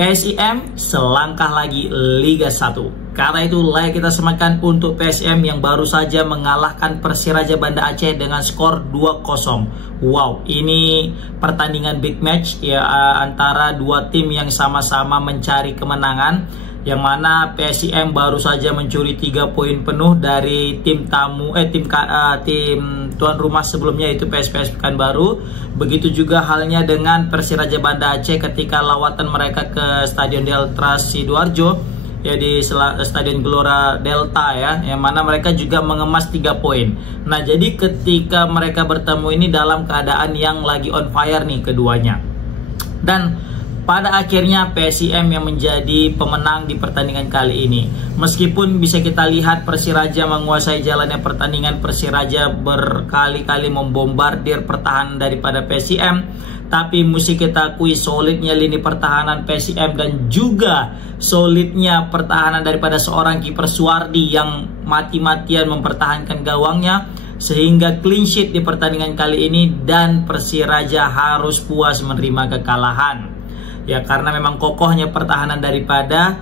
PSIM selangkah lagi Liga 1. Karena itu layak kita sematkan untuk PSIM yang baru saja mengalahkan Persiraja Banda Aceh dengan skor 2-0. Wow, ini pertandingan big match ya, antara dua tim yang sama-sama mencari kemenangan, yang mana PSIM baru saja mencuri 3 poin penuh dari tim tuan rumah sebelumnya, itu PSPS Pekanbaru. Begitu juga halnya dengan Persiraja Banda Aceh ketika lawatan mereka ke Stadion Deltras Sidoarjo, ya di Stadion Gelora Delta ya, yang mana mereka juga mengemas 3 poin. Nah, jadi ketika mereka bertemu ini dalam keadaan yang lagi on fire nih keduanya. Dan pada akhirnya PSIM yang menjadi pemenang di pertandingan kali ini. Meskipun bisa kita lihat Persiraja menguasai jalannya pertandingan, Persiraja berkali-kali membombardir pertahanan daripada PSIM, tapi mesti kita akui solidnya lini pertahanan PSIM dan juga solidnya pertahanan daripada seorang kiper Suwardi yang mati-matian mempertahankan gawangnya, sehingga clean sheet di pertandingan kali ini, dan Persiraja harus puas menerima kekalahan. Ya, karena memang kokohnya pertahanan daripada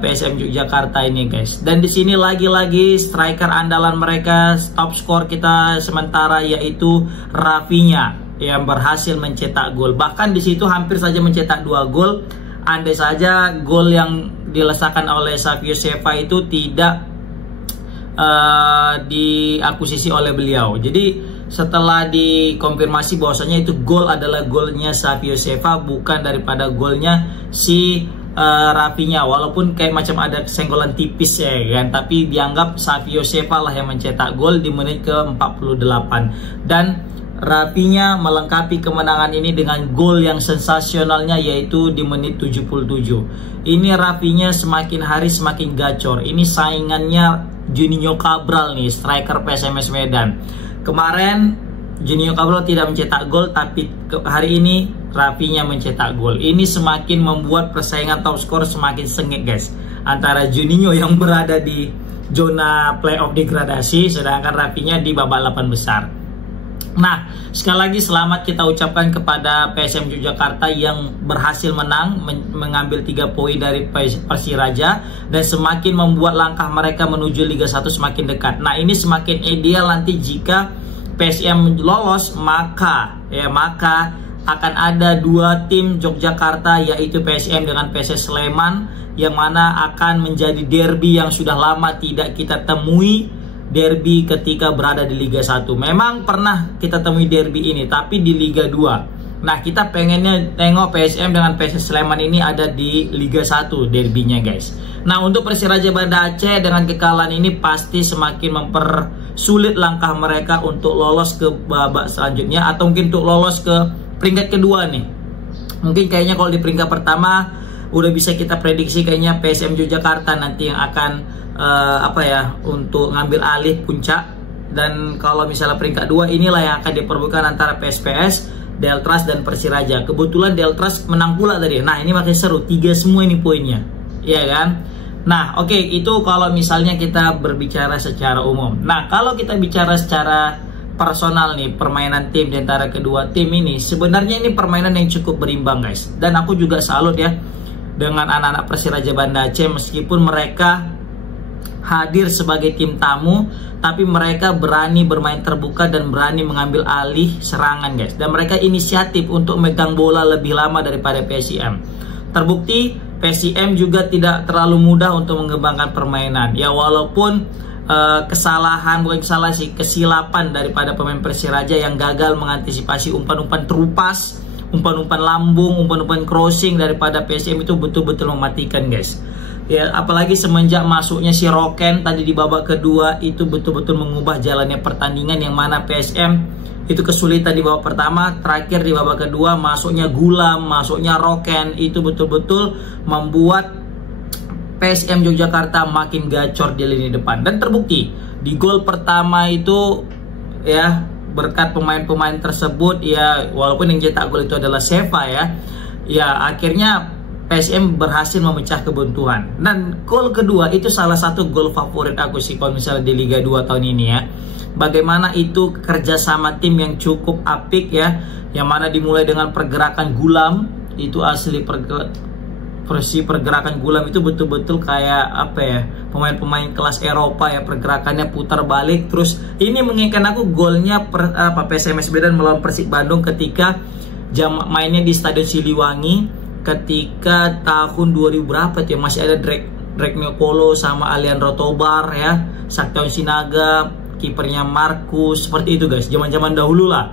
PSM Yogyakarta ini, guys. Dan di sini lagi-lagi striker andalan mereka, top skor kita sementara, yaitu Rafinya yang berhasil mencetak gol. Bahkan di situ hampir saja mencetak 2 gol. Andai saja gol yang dilesakan oleh Savio Seva itu tidak diakuisisi oleh beliau. Jadi setelah dikonfirmasi bahwasanya itu gol adalah golnya Savio Seva, bukan daripada golnya si Rafinya, walaupun kayak macam ada senggolan tipis ya kan, tapi dianggap Savio Seva lah yang mencetak gol di menit ke-48. Dan Rafinya melengkapi kemenangan ini dengan gol yang sensasionalnya, yaitu di menit 77. Ini Rafinya semakin hari semakin gacor. Ini saingannya Juninho Cabral nih, striker PSMS Medan. Kemarin Juninho Cabral tidak mencetak gol, tapi hari ini Rafinya mencetak gol. Ini semakin membuat persaingan top skor semakin sengit, guys, antara Juninho yang berada di zona playoff degradasi, sedangkan Rafinya di babak 8 besar. Nah, sekali lagi selamat kita ucapkan kepada PSM Yogyakarta yang berhasil menang, mengambil 3 poin dari Persiraja, dan semakin membuat langkah mereka menuju Liga 1 semakin dekat. Nah, ini semakin ideal nanti jika PSM lolos, maka akan ada 2 tim Yogyakarta, yaitu PSM dengan PSS Sleman, yang mana akan menjadi derby yang sudah lama tidak kita temui. Derby ketika berada di Liga 1. Memang pernah kita temui derby ini, tapi di Liga 2. Nah, kita pengennya tengok PSM dengan PSS Sleman ini ada di Liga 1 derbynya, guys. Nah, untuk Persiraja Banda Aceh dengan kekalahan ini pasti semakin mempersulit langkah mereka untuk lolos ke babak selanjutnya, atau mungkin untuk lolos ke peringkat kedua nih. Mungkin kayaknya kalau di peringkat pertama udah bisa kita prediksi kayaknya PSM Yogyakarta nanti yang akan untuk ngambil alih puncak. Dan kalau misalnya peringkat 2, inilah yang akan diperbutkan antara PSPS, Deltras dan Persiraja. Kebetulan Deltras menang pula tadi. Nah, ini makin seru, 3 semua ini poinnya, ya kan? Nah, oke, itu kalau misalnya kita berbicara secara umum. Nah, kalau kita bicara secara personal nih, permainan tim di antara kedua tim ini, sebenarnya ini permainan yang cukup berimbang, guys. Dan aku juga salut ya dengan anak-anak Persiraja Banda Aceh, meskipun mereka hadir sebagai tim tamu, tapi mereka berani bermain terbuka dan berani mengambil alih serangan, guys. Dan mereka inisiatif untuk megang bola lebih lama daripada PSIM. Terbukti PSIM juga tidak terlalu mudah untuk mengembangkan permainan. Ya, walaupun kesilapan daripada pemain Persiraja yang gagal mengantisipasi umpan-umpan terupas, umpan-umpan lambung, umpan-umpan crossing daripada PSIM itu betul-betul mematikan, guys. Ya, apalagi semenjak masuknya si Roken tadi di babak kedua, itu betul-betul mengubah jalannya pertandingan, yang mana PSM itu kesulitan di babak pertama, terakhir di babak kedua masuknya Gulam, masuknya Roken, itu betul-betul membuat PSM Yogyakarta makin gacor di lini depan. Dan terbukti di gol pertama itu ya, berkat pemain-pemain tersebut ya, walaupun yang cetak gol itu adalah Seva ya, akhirnya PSM berhasil memecah kebuntuan. Dan gol kedua itu salah satu gol favorit aku sih kalau misalnya di Liga 2 tahun ini ya. Bagaimana itu kerjasama tim yang cukup apik ya, yang mana dimulai dengan pergerakan Gulam, itu asli pergerakan Gulam itu betul-betul kayak apa ya, pemain-pemain kelas Eropa ya, pergerakannya putar balik. Terus ini mengingatkan aku golnya PSMS Medan melawan Persib Bandung ketika mainnya di Stadion Siliwangi ketika tahun 2000 berapa tuh ya, masih ada Drake Mekolo sama Aliandro Tobar ya, Saktion Sinaga, kipernya Markus, seperti itu guys, zaman-zaman dahulu lah.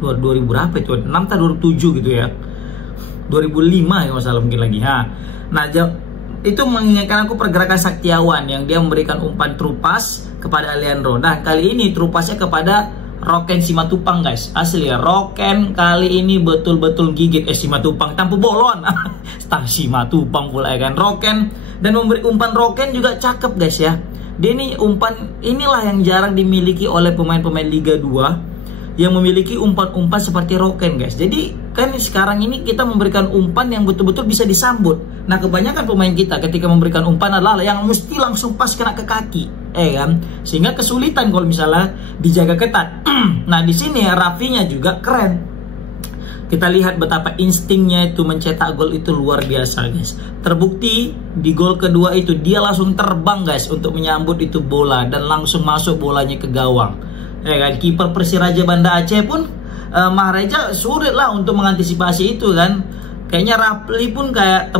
2000 berapa itu, 6 atau 2007 gitu ya, 2005 ya masalah mungkin lagi. Nah itu mengingatkan aku pergerakan Saktiawan yang dia memberikan umpan trupas kepada Aliandro. Nah kali ini trupasnya kepada Roken Simatupang guys, asli ya, Roken kali ini betul-betul gigit Simatupang tanpa bolon. Star Simatupang pula ya kan, Roken, dan memberi umpan Roken juga cakep guys ya. Dia ini umpan inilah yang jarang dimiliki oleh pemain-pemain Liga 2 yang memiliki umpan-umpan seperti Roken guys. Jadi kan sekarang ini kita memberikan umpan yang betul-betul bisa disambut. Nah kebanyakan pemain kita ketika memberikan umpan adalah yang mesti langsung pas kena ke kaki, kan? Sehingga kesulitan kalau misalnya dijaga ketat. Nah di sini Rafinya juga keren. Kita lihat betapa instingnya itu mencetak gol itu luar biasa guys. Terbukti di gol kedua itu dia langsung terbang guys untuk menyambut itu bola dan langsung masuk bolanya ke gawang. Ya kan, kiper Persiraja Banda Aceh pun Mahreja sulit lah untuk mengantisipasi itu kan. Kayaknya Rapli pun kayak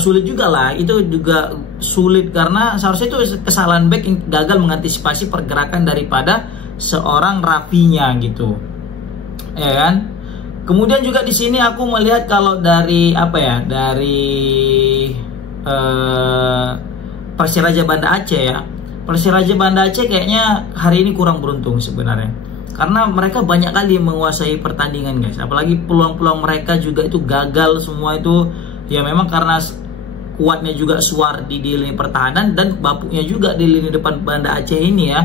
sulit juga lah. Itu juga sulit karena seharusnya itu kesalahan back yang gagal mengantisipasi pergerakan daripada seorang Rafinya gitu. Ya kan? Kemudian juga di sini aku melihat kalau dari Persiraja Banda Aceh ya. Persiraja Banda Aceh kayaknya hari ini kurang beruntung sebenarnya. Karena mereka banyak kali menguasai pertandingan guys. Apalagi peluang-peluang mereka juga itu gagal semua itu. Ya memang karena kuatnya juga Suwardi di lini pertahanan dan bapuknya juga di lini depan Banda Aceh ini ya.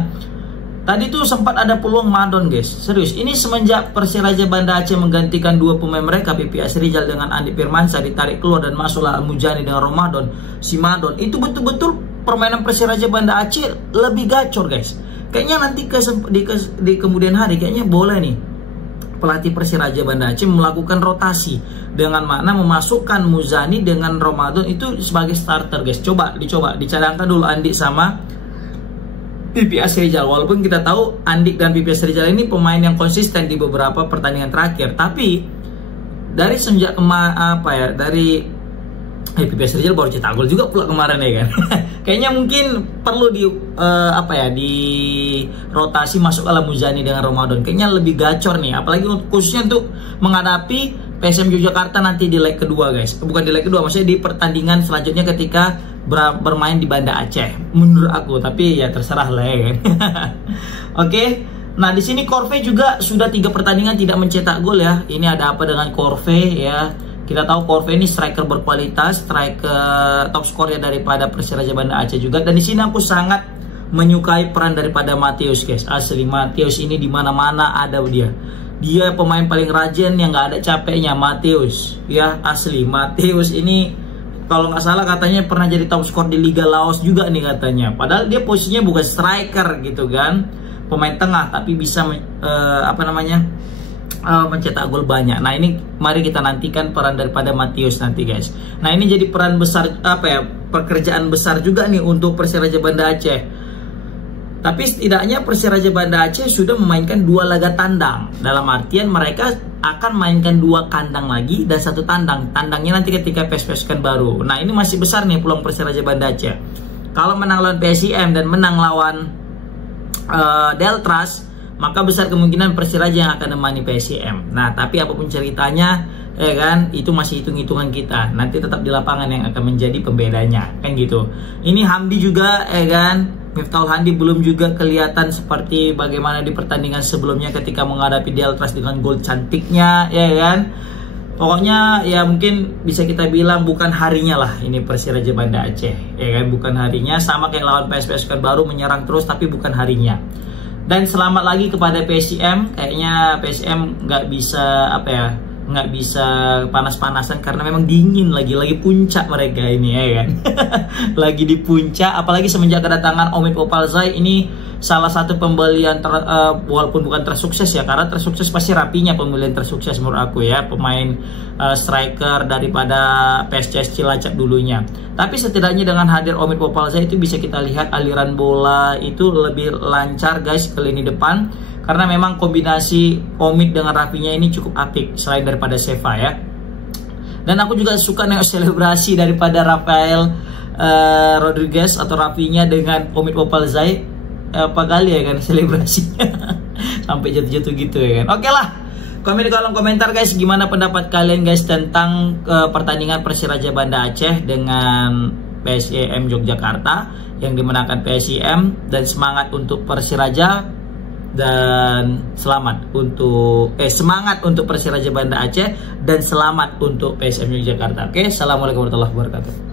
Tadi tuh sempat ada peluang Madon guys. Serius, ini semenjak Persiraja Banda Aceh menggantikan dua pemain mereka, Pipi Asrijal dengan Andi Firmansyah, ditarik keluar dan masuklah Al-Mujani dengan Ramadan. Si Madon itu betul-betul permainan Persiraja Banda Aceh lebih gacor guys. Kayaknya nanti di kemudian hari kayaknya boleh nih pelatih Persiraja Banda Aceh melakukan rotasi dengan makna memasukkan Muzani dengan Ramadan itu sebagai starter guys. Dicoba dicadangkan dulu Andik sama Pipi Asrijal. Walaupun kita tahu Andik dan Pipi Asrijal ini pemain yang konsisten di beberapa pertandingan terakhir, tapi dari semenjak Pipi Asrijal baru cetak gol juga pula kemarin ya kan. Kayaknya mungkin perlu di rotasi masuk Al-Muzani dengan Ramadan. Kayaknya lebih gacor nih, apalagi khususnya untuk menghadapi PSM Yogyakarta nanti di leg kedua guys. Bukan di leg kedua, maksudnya di pertandingan selanjutnya ketika bermain di Banda Aceh. Menurut aku, tapi ya terserah lah ya kan. Oke. Nah di sini Korve juga sudah 3 pertandingan tidak mencetak gol ya. Ini ada apa dengan Korve ya? Kita tahu Korve ini striker berkualitas, striker top skor ya daripada Persiraja Banda Aceh juga. Dan di sini aku sangat menyukai peran daripada Mateus guys. Asli Mateus ini di mana-mana ada dia. Dia pemain paling rajin yang nggak ada capeknya, Mateus. Ya asli Mateus ini kalau nggak salah katanya pernah jadi top skor di Liga Laos juga nih katanya. Padahal dia posisinya bukan striker gitu kan, pemain tengah, tapi bisa mencetak gol banyak. Nah ini mari kita nantikan peran daripada Mateus nanti guys. Nah ini jadi peran besar pekerjaan besar juga nih untuk Persiraja Banda Aceh. Tapi setidaknya Persiraja Banda Aceh sudah memainkan 2 laga tandang. Dalam artian mereka akan mainkan 2 kandang lagi dan 1 tandang. Tandangnya nanti ketika PSPSkan baru. Nah ini masih besar nih peluang Persiraja Banda Aceh. Kalau menang lawan PSIM dan menang lawan Deltras, maka besar kemungkinan Persiraja yang akan menemani PSIM. Nah, tapi apapun ceritanya, ya kan, itu masih hitung-hitungan kita. Nanti tetap di lapangan yang akan menjadi pembedanya, kan gitu. Ini Hamdi juga, ya kan, Miftahul Hamdi belum juga kelihatan seperti bagaimana di pertandingan sebelumnya ketika menghadapi Deltras dengan gol cantiknya, ya kan. Pokoknya ya mungkin bisa kita bilang bukan harinya lah ini Persiraja Banda Aceh, ya kan, bukan harinya. Sama kayak lawan PSPSkan baru menyerang terus tapi bukan harinya. Dan selamat lagi kepada PSIM, kayaknya PSIM nggak bisa nggak bisa panas-panasan karena memang dingin lagi puncak mereka ini ya kan. Lagi di puncak, apalagi semenjak kedatangan Omid Opalzai ini salah satu pembelian walaupun bukan tersukses ya, karena tersukses pasti Rapinya pembelian tersukses menurut aku ya, pemain striker daripada PSCS Cilacap dulunya. Tapi setidaknya dengan hadir Omid Opalzai itu bisa kita lihat aliran bola itu lebih lancar guys ke lini depan, karena memang kombinasi Omid dengan Rapinya ini cukup apik selain daripada Seva ya. Dan aku juga suka nengok selebrasi daripada Rafael Rodriguez atau Rapinya dengan Omid Opalzai. Apa kali ya kan selebrasinya sampai jatuh-jatuh gitu ya kan. Oke lah, komen di kolom komentar guys, gimana pendapat kalian guys tentang pertandingan Persiraja Banda Aceh dengan PSIM Yogyakarta yang dimenangkan PSIM. Dan semangat untuk Persiraja, dan selamat untuk semangat untuk Persiraja Banda Aceh, dan selamat untuk PSM Yogyakarta. Oke, assalamualaikum warahmatullahi wabarakatuh.